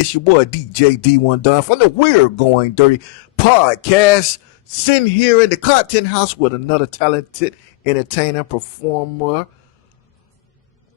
It's your boy DJ D1 Don from the We're Going Dirty podcast. Sitting here in the content house with another talented entertainer, performer,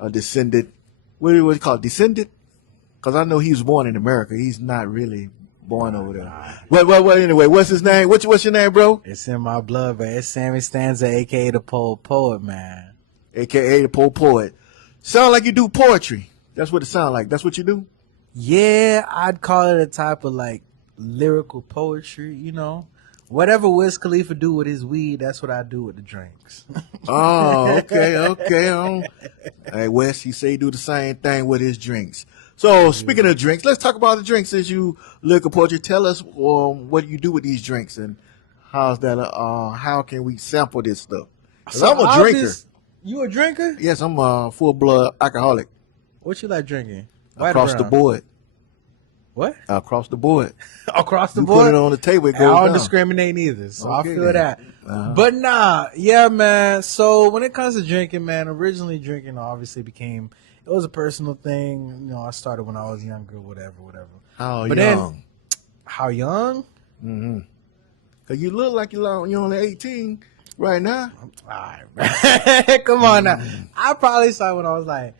a descendant. What do you call it? Descendant? Because I know he was born in America. He's not really born over there. Well, anyway, what's his name? What's your name, bro? It's in my blood, man. It's Sammy Stanza, a.k.a. the Poet, man. A.k.a. the Poet. Sound like you do poetry. That's what it sounds like. That's what you do? Yeah, I'd call it a type of like lyrical poetry, you know. Whatever Wiz Khalifa do with his weed, that's what I do with the drinks. Oh, okay. Hey, Wes, he say he do the same thing with his drinks. So, speaking of drinks, let's talk about the drinks since you lyrical poetry. Tell us what you do with these drinks and how's that? How can we sample this stuff? Because I'm a drinker. You a drinker? Yes, I'm a full-blood alcoholic. What you like drinking? Across the board. What? Across the board. Across the you board? Put it on the table, it goes I don't down. discriminate either, so Okay, I feel then. that. Uh-huh. But nah, yeah, man. So when it comes to drinking, man, originally drinking obviously became, it was a personal thing. You know, I started when I was younger, whatever. How But young? then, how young? Mm-hmm. Because you look like you're only 18 right now. All right, man. Come on now. I probably started when I was like,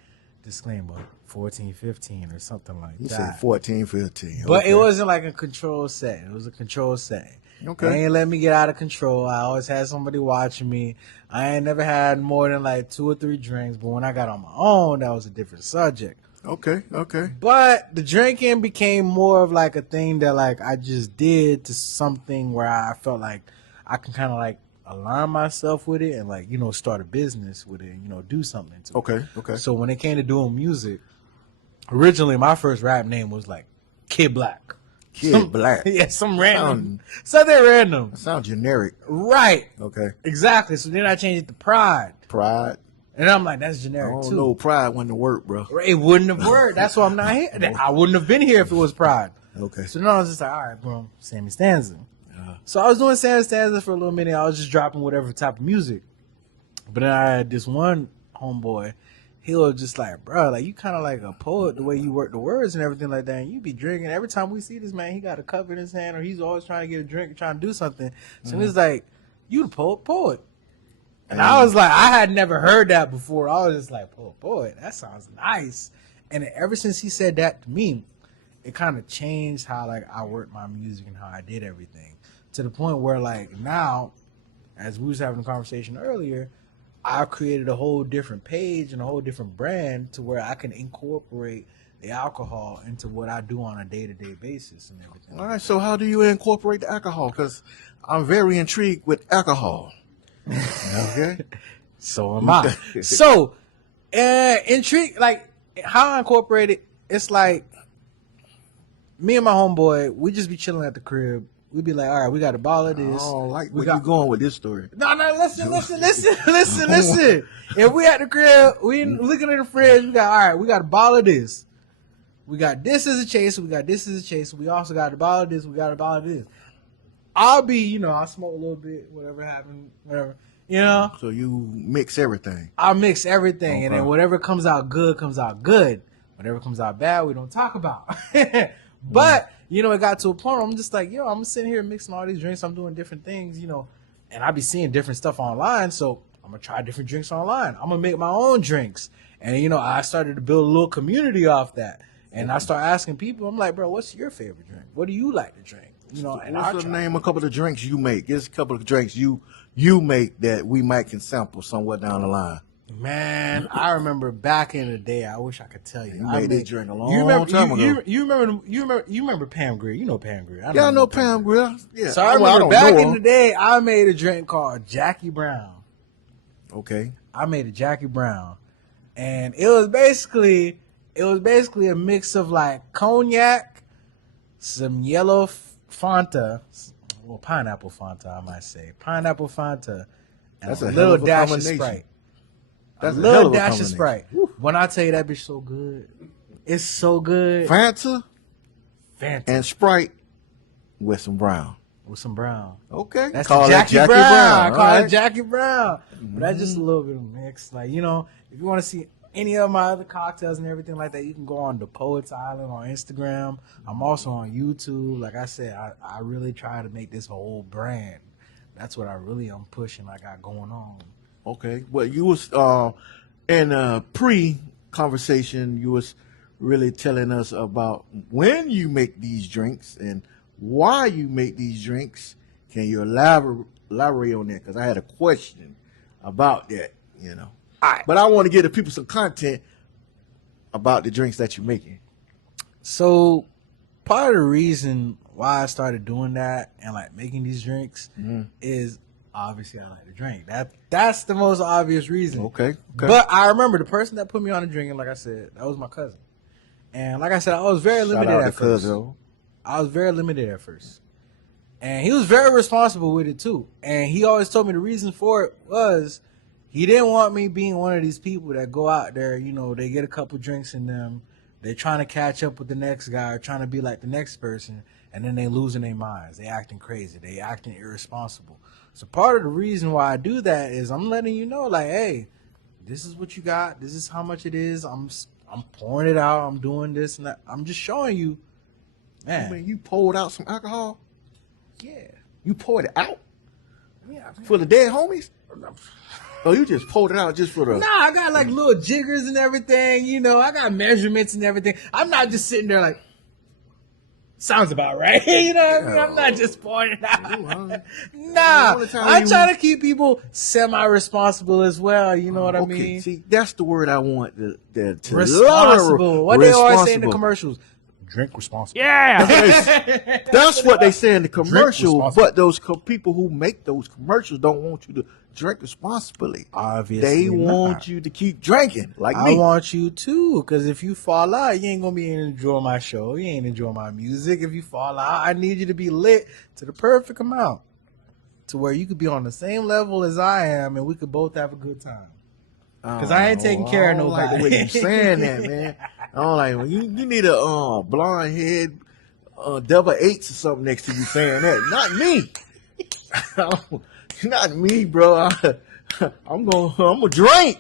disclaimer, 14, 15 or something like You that. said 14, 15. But Okay. it wasn't like a controlled setting. It was a controlled setting. Okay. They ain't let me get out of control. I always had somebody watching me. I ain't never had more than like 2 or 3 drinks. But when I got on my own, that was a different subject. Okay. But the drinking became more of like a thing that like I just did to something where I felt like I can kind of like align myself with it and like, you know, start a business with it and, you know, do something to it. Okay. So when it came to doing music, originally my first rap name was like Kid Black. Black. Yeah, some random. Something random. That sounds generic. Right. Okay. Exactly. So then I changed it to Pride. Pride. And I'm like, that's generic too. No, pride wouldn't work, bro. It wouldn't have worked. That's why I'm not here. I wouldn't have been here if it was Pride. Okay. So then I was just like, all right, bro, Sammy Stanza. So I was doing Sammy Stanza for a little minute. I was just dropping whatever type of music. But then I had this one homeboy. He was just like, bro, like you kind of like a poet the way you work the words and everything like that. And you be drinking. Every time we see this man, he got a cup in his hand or he's always trying to get a drink or trying to do something. So he's like, you the poet. And I was like, I had never heard that before. I was just like, poet, that sounds nice. And then ever since he said that to me, it kind of changed how like I worked my music and how I did everything. To the point where like now, as we was having a conversation earlier, I've created a whole different page and a whole different brand to where I can incorporate the alcohol into what I do on a day-to-day basis and everything. All right. So how do you incorporate the alcohol? Because I'm very intrigued with alcohol. Okay. So am I. So, intrigued, like how I incorporate it, it's like me and my homeboy, we just be chilling at the crib. We be like, all right, we got a bottle of this. Oh, like where you going with this story? No, listen. If we at the crib, we looking at the fridge, we got, all right, we got a bottle of this. We got this as a chaser, we got this as a chaser. We also got a bottle of this, we got a bottle of this. I'll be, you know, I'll smoke a little bit, whatever happened, whatever, you know. So you mix everything. I'll mix everything, Okay. and then whatever comes out good, comes out good. Whatever comes out bad, we don't talk about. But, you know, it got to a point where I'm just like, yo, I'm sitting here mixing all these drinks. I'm doing different things, you know, and I be seeing different stuff online. So I'm going to try different drinks online. I'm going to make my own drinks. And, you know, I started to build a little community off that. And I start asking people, I'm like, bro, what's your favorite drink? What do you like to drink? You know, and What's the name a couple of drinks you make? Just a couple of drinks you make that we might can sample somewhere down the line. Man, I remember back in the day. I wish I could tell you. You made this drink a long time ago. You remember Pam Grier? You know Pam Grier. Yeah, I know Pam Grier. Yeah. So I remember back in the day, I made a drink called Jackie Brown. Okay. I made a Jackie Brown, and it was basically a mix of like cognac, some yellow Fanta, well pineapple Fanta, I might say pineapple Fanta, and That's a a little hell of a dash of combination. Sprite. That's a a hell little of a dash of combination. Sprite. When I tell you that bitch so good, it's so good. Fanta Fanta and Sprite with some brown. with some brown. Okay. That's Call the that Jackie Brown. I All call it right. Jackie Brown. But that's just a little bit of mix. Like, you know, if you want to see any of my other cocktails and everything like that, you can go on the Poets Island on Instagram. I'm also on YouTube. Like I said, I really try to make this whole brand. That's what I really am pushing. I got going on. Okay. Well, you was in a pre-conversation, you was really telling us about when you make these drinks and why you make these drinks. Can you elaborate on that? Because I had a question about that, you know. All right. But I want to give the people some content about the drinks that you're making. So part of the reason why I started doing that and like making these drinks is obviously I like to drink. That's the most obvious reason. Okay. But I remember the person that put me on to drinking, like I said, that was my cousin. And like I said, I was very limited at first. I was very limited at first. And he was very responsible with it too. And he always told me the reason for it was he didn't want me being one of these people that go out there, you know, they get a couple drinks in them, they're trying to catch up with the next guy, or trying to be like the next person, and then they losing their minds. They acting crazy. They acting irresponsible. So part of the reason why I do that is I'm letting you know, like, hey, this is what you got. This is how much it is. I'm pouring it out. I'm doing this and that. I'm just showing you, man. I mean, you poured out some alcohol? Yeah. You poured it out? Yeah. For the dead homies? Oh, you just poured it out just for the... Nah, I got like little jiggers and everything. You know, I got measurements and everything. I'm not just sitting there like, sounds about right. You know what I mean? I'm not just pouring it out. Nah, I'm trying to keep people semi-responsible as well. You know what I mean? See, that's the word I want to responsible. What they always say in the commercials. Drink responsibly. Yeah. That's what they say in the commercial, but those people who make those commercials don't want you to drink responsibly. Obviously they want you to keep drinking like me. I want you to, because if you fall out, you ain't going to be enjoying my show. You ain't enjoying my music. If you fall out, I need you to be lit to the perfect amount to where you could be on the same level as I am and we could both have a good time. Because I ain't taking care of nobody. Like the way you saying that, man. I don't like when you need a blonde head double eights or something next to you saying that. Not me. Not me, bro. I'm gonna drink.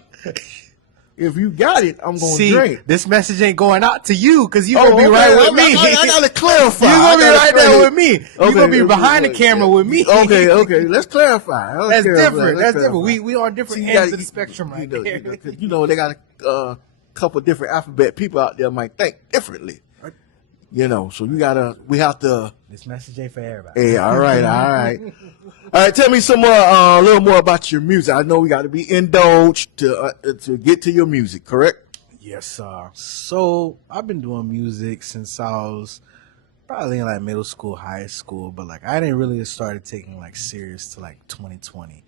If you got it, I'm gonna drink. This message ain't going out to you because you gonna be right with me. I gotta clarify. You gonna be right there with me. You gonna be behind the camera with me. Okay. Let's clarify. That's different. We on different ends of the spectrum right there. You know, they got a couple different alphabet people out there might think differently. You know, so we have to. This message ain't for everybody. Hey, all right. All right, tell me some more, a little more about your music. I know we got to be indulged to get to your music, correct? Yes, sir. So I've been doing music since I was probably in like middle school, high school, but like I didn't really start taking like serious to like 2020.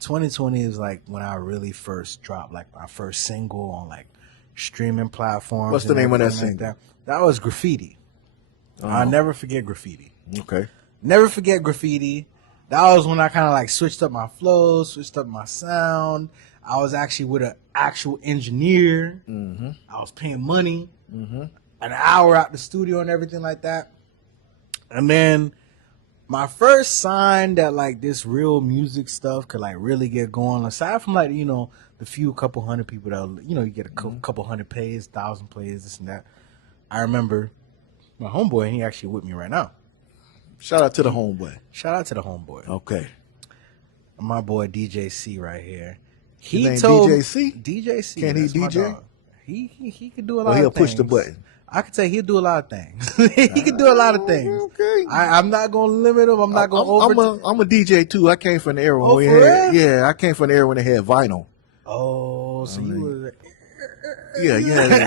2020 is like when I really first dropped like my first single on like streaming platforms. What's the name of that single? Like that was Graffiti. I'll never forget Graffiti. Okay. Never forget Graffiti. That was when I kind of like switched up my flow, switched up my sound. I was actually with an actual engineer. Mm-hmm. I was paying money, an hour out the studio and everything like that. And then my first sign that like this real music stuff could like really get going, aside from like, you know, the couple hundred people that, you know, you get a couple hundred plays, 1,000 plays, this and that. I remember my homeboy, and he actually with me right now. Shout out to the homeboy. Shout out to the homeboy. Okay. My boy DJ C right here. He told DJ C? DJ C. Can he DJ? He could do a lot of things. He'll push the button. I could say he'll do a lot of things. He could do a lot of things. Okay. I'm not gonna limit him. I'm not gonna I'm a DJ too. I came from the era when I came from the era when they had vinyl. Oh, so you was yeah.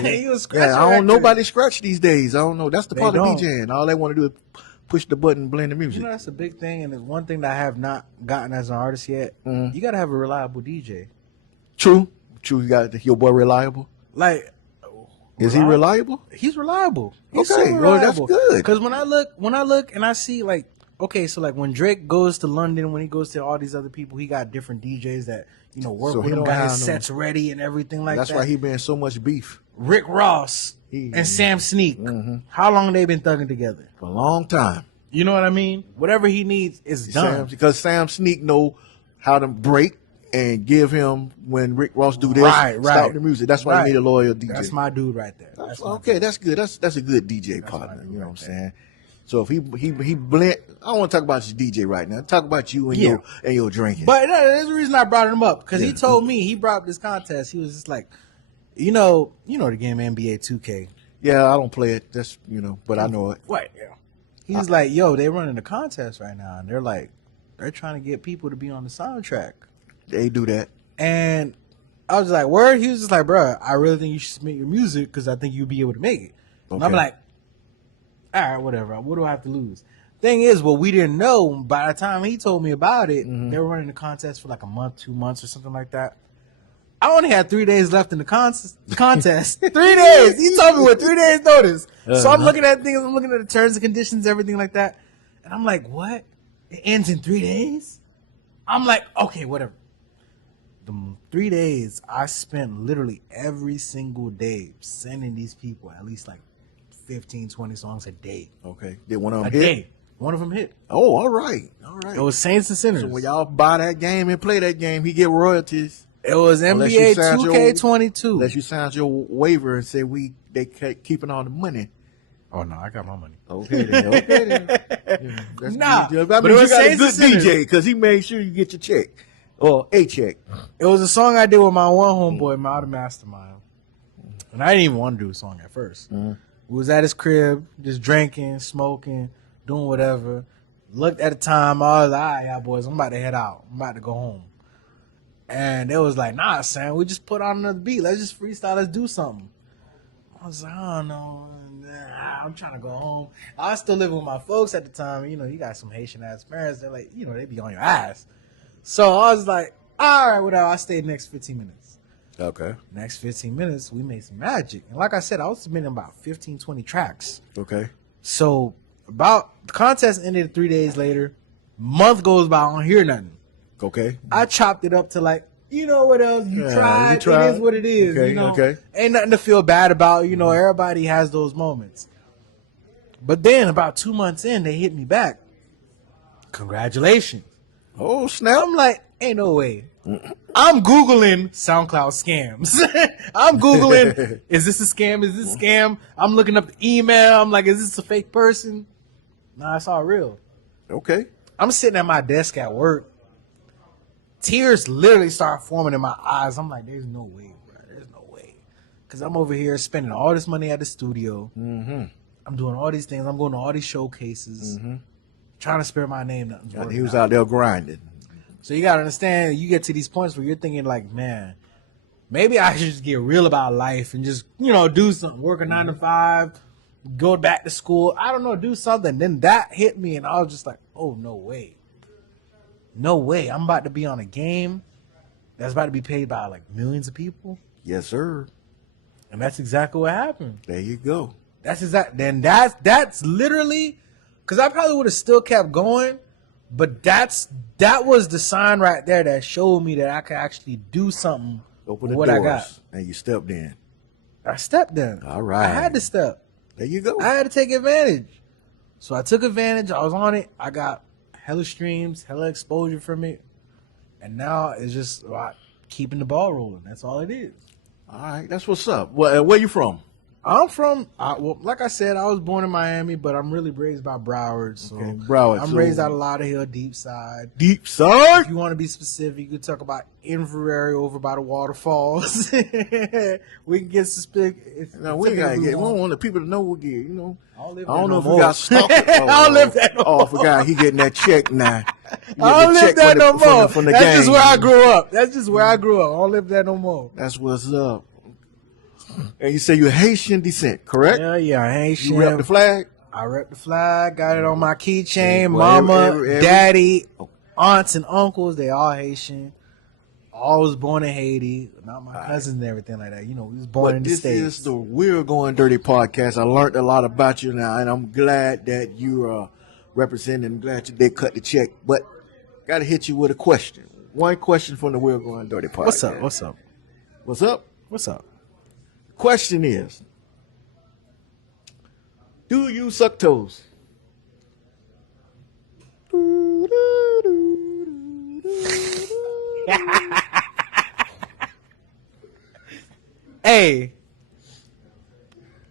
He was scratching. Yeah, I don't nobody scratch these days. I don't know. That's the part of DJing. All they want to do is push the button and blend the music. You know, that's a big thing, and it's one thing that I have not gotten as an artist yet. You gotta have a reliable DJ. True. You got your boy reliable. Like, is he reliable? He's reliable. He's okay, well that's good. Because when I look and I see like, okay, so like when Drake goes to London, when he goes to all these other people, he got different DJs that, you know, work with him, got his sets ready and everything like that. That's why he been so much beef. Rick Ross and Sam Sneak. How long they been thugging together? For a long time. You know what I mean? Whatever he needs is done. Because Sam Sneak know how to break and give him when Rick Ross do this. Right. Stop the music. That's why you need a loyal DJ. That's my dude right there. Okay, that's good. That's a good DJ partner. You know what I'm saying? So if he blend, I don't want to talk about your DJ right now. Talk about you and your drinking. But that's the reason I brought him up, because he told me, he brought up this contest. He was just like, you know the game NBA 2K. Yeah, I don't play it. That's but I know it. What? Yeah. He's like, yo, they running a contest right now, and they're trying to get people to be on the soundtrack. They do that. And I was like, word? He was just like, bro, I really think you should submit your music because I think you'll be able to make it. Okay. And I'm like, all right, whatever. What do I have to lose? Thing is, what we didn't know, by the time he told me about it, they were running the contest for like a month, 2 months or something like that. I only had 3 days left in the contest. 3 days. He told me with 3 days notice. So I'm looking at things. I'm looking at the terms and conditions, everything like that. And I'm like, what? It ends in 3 days? I'm like, okay, whatever. The 3 days, I spent literally every single day sending these people at least like 15, 20 songs a day. Okay. Did one of them hit? A day. One of them hit. Oh, all right. All right. It was Saints and Sinners. So when y'all buy that game and play that game, he get royalties. It was NBA 2K22. Unless you signed your waiver and say they keeping all the money. Oh no, I got my money. Okay then. Okay then. Yeah, nah, good. I mean, you got a good DJ because he made sure you get your check or a check. It was a song I did with my one homeboy, my other mastermind, and I didn't even want to do a song at first. We was at his crib, just drinking, smoking, doing whatever. Looked at the time, I was like, all right, y'all boys, I'm about to head out. I'm about to go home. And they was like, nah, Sam, we just put on another beat. Let's just freestyle. Let's do something. I was like, I don't know. I'm trying to go home. I was still living with my folks at the time. You got some Haitian-ass parents. They're like, they be on your ass. So I was like, all right, whatever. I'll stay the next 15 minutes. Okay. Next 15 minutes, we made some magic. And like I said, I was submitting about 15, 20 tracks. Okay. So the contest ended 3 days later. Month goes by, I don't hear nothing. Okay. I chopped it up to like, what else? You tried. It is what it is. Okay, okay. Ain't nothing to feel bad about. Everybody has those moments. But then about 2 months in, they hit me back. Congratulations. Oh, snap. I'm like, ain't no way. I'm Googling SoundCloud scams. I'm Googling, is this a scam? Is this a scam? I'm looking up the email. I'm like, is this a fake person? Nah, it's all real. Okay. I'm sitting at my desk at work. Tears literally start forming in my eyes. I'm like, there's no way, bro. There's no way. Because I'm over here spending all this money at the studio. I'm doing all these things. I'm going to all these showcases. Trying to spare my name. He was out there grinding. So you got to understand, you get to these points where you're thinking like, man, maybe I should just get real about life and just, do something. Work a 9 to 5, go back to school. I don't know, do something. Then that hit me and I was just like, oh, no way. No way. I'm about to be on a game that's about to be paid by like millions of people. Yes, sir. And that's exactly what happened. There you go. That's literally, because I probably would have still kept going, but that was the sign right there that showed me that I could actually do something. Open the with doors, what I got. And you stepped in. I stepped in. All right. I had to step. There you go. I had to take advantage. So I took advantage. I was on it. I got hella streams, hella exposure from it. And now it's just about keeping the ball rolling. That's all it is. All right. That's what's up. Where you from? I'm from, like I said, I was born in Miami, but I'm really raised by Broward. So okay, Broward. I'm raised out of Lauderhill, Deep Side. Deep Side? If you want to be specific, you could talk about Inverary over by the waterfalls. We can get specific. No, we don't want the people to know we get, I don't know if we got stalked. I don't live that no more. I forgot he getting that check now. I don't live that no more. From the That's gang. just where I grew up. That's just where I grew up. I don't live that no more. That's what's up. And you say you're Haitian descent, correct? Yeah, Haitian. You rep the flag? I rep the flag, got it on my keychain. Mama, daddy, aunts and uncles, they all Haitian. All was born in Haiti. Not my cousins and everything like that. We was born in the States. This is the We're Going Dirty podcast. I learned a lot about you now, and I'm glad that you are representing. I'm glad you did cut the check. But got to hit you with a question. One question from the We're Going Dirty podcast. What's up? Question is, do you suck toes? Hey,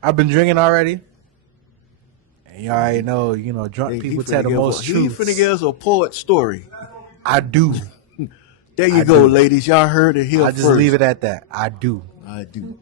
I've been drinking already. And you already know, drunk people tell the most He truth. finna give us a poet story. I do. There you I go, do. ladies. Y'all heard it here I first. just leave it at that. I do. I do.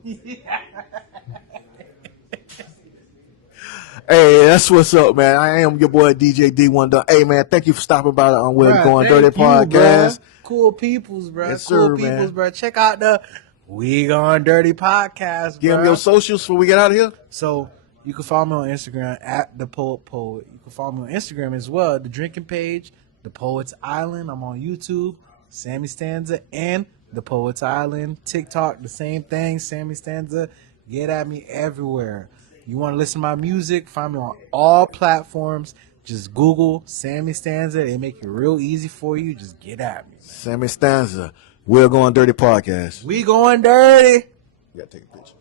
Hey, that's what's up, man. I am your boy DJ D1. Hey, man, thank you for stopping by the We're Bruh, Going thank Dirty you, podcast. bruh. Cool peoples, bro. Yes, cool sir, peoples, man. bro. Check out the We Going Dirty podcast, Give them bruh. your socials before we get out of here. So you can follow me on Instagram at the Poet Poet. You can follow me on Instagram as well, the drinking page, the Poets Island. I'm on YouTube, Sammy Stanza, and the Poets Island. TikTok, the same thing, Sammy Stanza. Get at me everywhere. You want to listen to my music? Find me on all platforms. Just Google Sammy Stanza. They make it real easy for you. Just get at me. Sammy Stanza. We're Going Dirty podcast. We going dirty. You gotta take a picture.